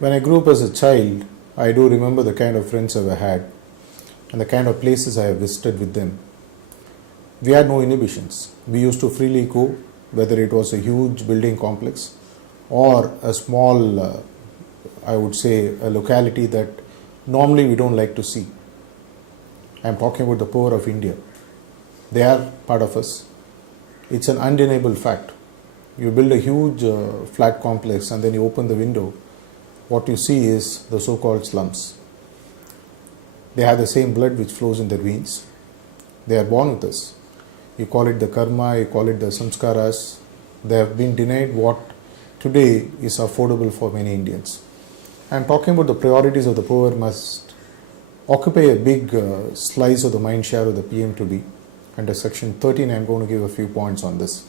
When I grew up as a child, I do remember the kind of friends I had and the kind of places I have visited with them. We had no inhibitions. We used to freely go, whether it was a huge building complex or a small, I would say, a locality that normally we don't like to see. I am talking about the poor of India. They are part of us. It's an undeniable fact. You build a huge flat complex and then you open the window. What you see is the so-called slums. They have the same blood which flows in their veins. They are born with us. You call it the karma, you call it the samskaras. They have been denied what today is affordable for many Indians. I am talking about the priorities of the poor must occupy a big slice of the mind share of the PM today. Under section 13, I am going to give a few points on this.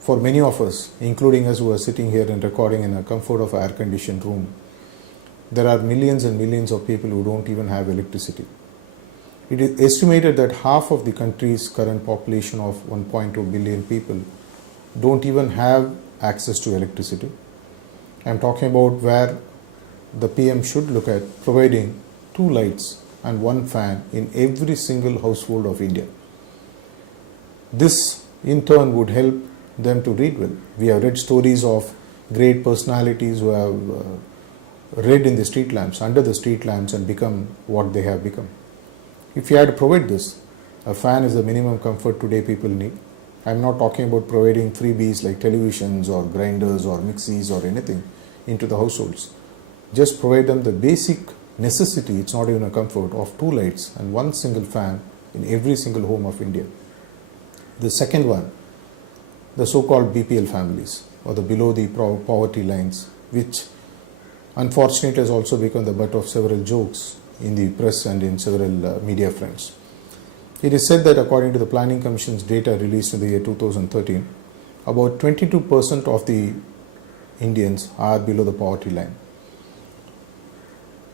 For many of us, including us who are sitting here and recording in the comfort of an air-conditioned room, there are millions and millions of people who don't even have electricity. It is estimated that half of the country's current population of 1.2 billion people don't even have access to electricity. I am talking about where the PM should look at providing 2 lights and 1 fan in every single household of India. This in turn would help them to read well. We have read stories of great personalities who have read in the street lamps, under the street lamps, and become what they have become. If you had to provide this, a fan is the minimum comfort today people need. I am not talking about providing freebies like televisions or grinders or mixies or anything into the households. Just provide them the basic necessity, it's not even a comfort, of 2 lights and 1 single fan in every single home of India. The second one, the so-called BPL families, or the below the poverty lines, which unfortunately has also become the butt of several jokes in the press and in several media fronts. It is said that according to the Planning Commission's data released in the year 2013, about 22% of the Indians are below the poverty line.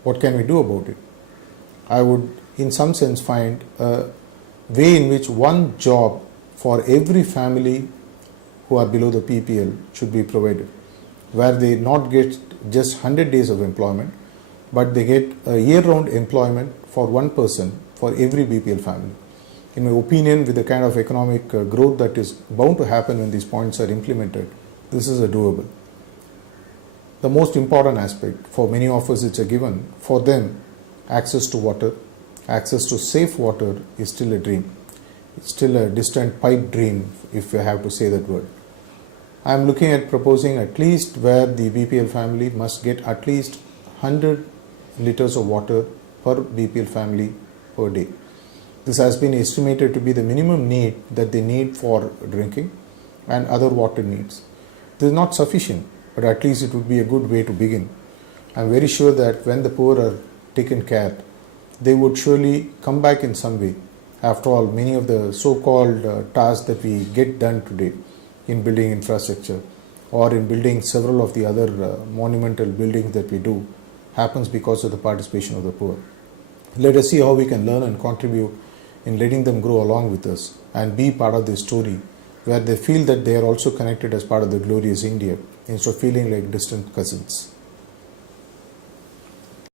What can we do about it? I would in some sense find a way in which one job for every family who are below the PPL should be provided, where they not get just 100 days of employment, but they get a year-round employment for one person for every BPL family. In my opinion, with the kind of economic growth that is bound to happen when these points are implemented, this is a doable. The most important aspect, for many of us it's a given, for them access to water, access to safe water is still a dream. It's still a distant pipe dream, if I have to say that word. I am looking at proposing at least where the BPL family must get at least 100 liters of water per BPL family per day. This has been estimated to be the minimum need that they need for drinking and other water needs. This is not sufficient, but at least it would be a good way to begin. I am very sure that when the poor are taken care, they would surely come back in some way. After all, many of the so-called tasks that we get done today in building infrastructure or in building several of the other monumental buildings that we do happens because of the participation of the poor. Let us see how we can learn and contribute in letting them grow along with us and be part of this story where they feel that they are also connected as part of the glorious India instead of feeling like distant cousins.